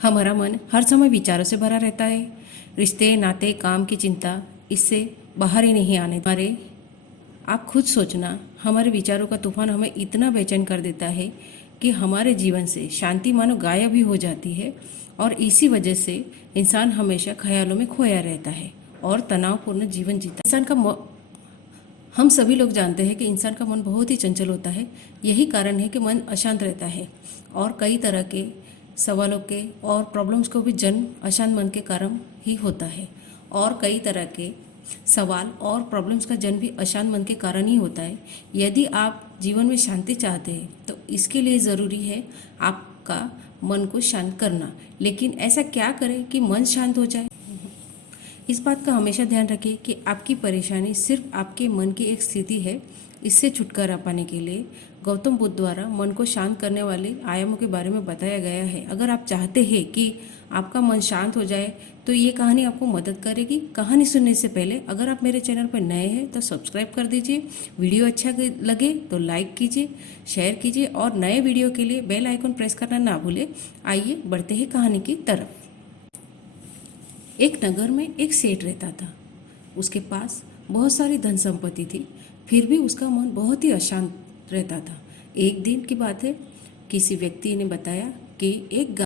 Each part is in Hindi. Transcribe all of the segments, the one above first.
हमारा मन हर समय विचारों से भरा रहता है। रिश्ते, नाते, काम की चिंता इससे बाहर ही नहीं आने। हमारे आप खुद सोचना, हमारे विचारों का तूफान हमें इतना बेचैन कर देता है कि हमारे जीवन से शांति मानो गायब ही हो जाती है। और इसी वजह से इंसान हमेशा ख्यालों में खोया रहता है और तनावपूर्ण जीवन जीता। हम सभी लोग जानते हैं कि इंसान का मन बहुत ही चंचल होता है। यही कारण है कि मन अशांत रहता है और कई तरह के सवालों के और प्रॉब्लम्स को भी जन्म अशांत मन के कारण ही होता है। और कई तरह के सवाल और प्रॉब्लम्स का जन्म भी अशांत मन के कारण ही होता है। यदि आप जीवन में शांति चाहते हैं तो इसके लिए ज़रूरी है आपका मन को शांत करना। लेकिन ऐसा क्या करें कि मन शांत हो जाए? इस बात का हमेशा ध्यान रखें कि आपकी परेशानी सिर्फ आपके मन की एक स्थिति है। इससे छुटकारा पाने के लिए गौतम बुद्ध द्वारा मन को शांत करने वाले आयामों के बारे में बताया गया है। अगर आप चाहते हैं कि आपका मन शांत हो जाए तो ये कहानी आपको मदद करेगी। कहानी सुनने से पहले अगर आप मेरे चैनल पर नए हैं तो सब्सक्राइब कर दीजिए। वीडियो अच्छा लगे तो लाइक कीजिए, शेयर कीजिए और नए वीडियो के लिए बेल आइकन प्रेस करना ना भूलें। आइए बढ़ते हैं कहानी की तरफ। एक नगर में एक सेठ रहता था। उसके पास बहुत सारी धन संपत्ति थी, फिर भी उसका मन बहुत ही अशांत रहता था। एक दिन की बात है, किसी व्यक्ति ने बताया कि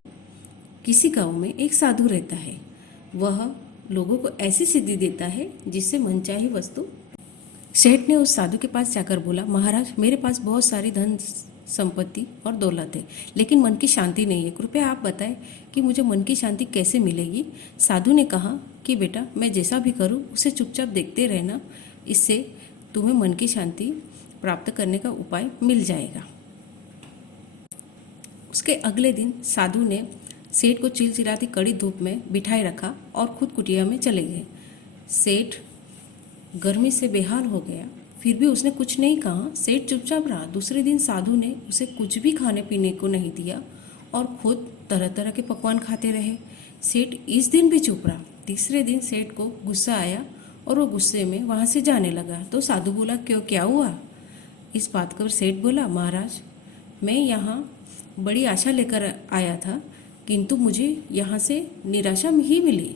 किसी गांव में एक साधु रहता है। वह लोगों को ऐसी सिद्धि देता है जिससे मनचाही वस्तु। सेठ ने उस साधु के पास जाकर बोला, महाराज, मेरे पास बहुत सारी धन संपत्ति और दौलत है, लेकिन मन की शांति नहीं है। कृपया आप बताएं कि मुझे मन की शांति कैसे मिलेगी। साधु ने कहा कि बेटा, मैं जैसा भी करूं उसे चुपचाप देखते रहना, इससे तुम्हें मन की शांति प्राप्त करने का उपाय मिल जाएगा। उसके अगले दिन साधु ने सेठ को चिलचिलाती कड़ी धूप में बिठाए रखा और खुद कुटिया में चले गए। सेठ गर्मी से बेहाल हो गया, फिर भी उसने कुछ नहीं कहा। सेठ चुपचाप रहा। दूसरे दिन साधु ने उसे कुछ भी खाने पीने को नहीं दिया और खुद तरह तरह के पकवान खाते रहे। सेठ इस दिन भी चुप रहा। तीसरे दिन सेठ को गुस्सा आया और वो गुस्से में वहाँ से जाने लगा। तो साधु बोला, क्यों, क्या हुआ? इस बात पर सेठ बोला, महाराज, मैं यहाँ बड़ी आशा लेकर आया था, किंतु मुझे यहाँ से निराशा ही मिली।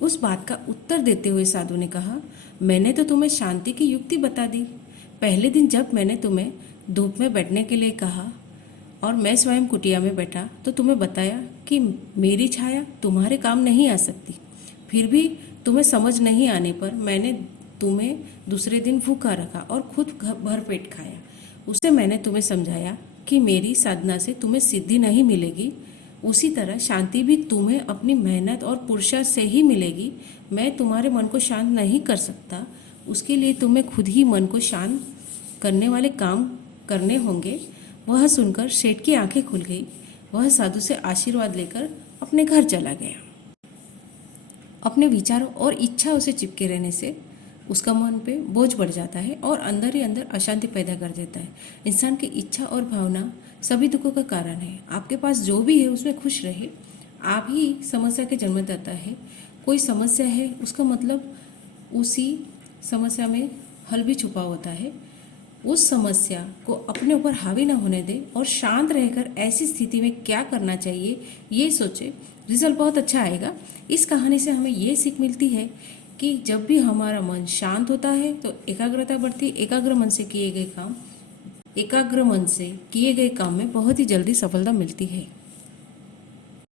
उस बात का उत्तर देते हुए साधु ने कहा, मैंने तो तुम्हें शांति की युक्ति बता दी। पहले दिन जब मैंने तुम्हें धूप में बैठने के लिए कहा और मैं स्वयं कुटिया में बैठा तो तुम्हें बताया कि मेरी छाया तुम्हारे काम नहीं आ सकती। फिर भी तुम्हें समझ नहीं आने पर मैंने तुम्हें दूसरे दिन भूखा रखा और खुद भर पेट खाया। उससे मैंने तुम्हें समझाया कि मेरी साधना से तुम्हें सिद्धि नहीं मिलेगी, उसी तरह शांति भी तुम्हें अपनी मेहनत और पुरुषार्थ से ही मिलेगी। मैं तुम्हारे मन को शांत नहीं कर सकता, उसके लिए तुम्हें खुद ही मन को शांत करने वाले काम करने होंगे। वह सुनकर सेठ की आंखें खुल गई। वह साधु से आशीर्वाद लेकर अपने घर चला गया। अपने विचारों और इच्छाओं से चिपके रहने से उसका मन पे बोझ बढ़ जाता है और अंदर ही अंदर अशांति पैदा कर देता है। इंसान की इच्छा और भावना सभी दुखों का कारण है। आपके पास जो भी है उसमें खुश रहे। आप ही समस्या के जन्मदाता है। कोई समस्या है उसका मतलब उसी समस्या में हल भी छुपा होता है। उस समस्या को अपने ऊपर हावी ना होने दे और शांत रहकर ऐसी स्थिति में क्या करना चाहिए ये सोचे, रिजल्ट बहुत अच्छा आएगा। इस कहानी से हमें ये सीख मिलती है कि जब भी हमारा मन शांत होता है तो एकाग्रता बढ़ती। एकाग्र मन से किए गए काम में बहुत ही जल्दी सफलता मिलती है।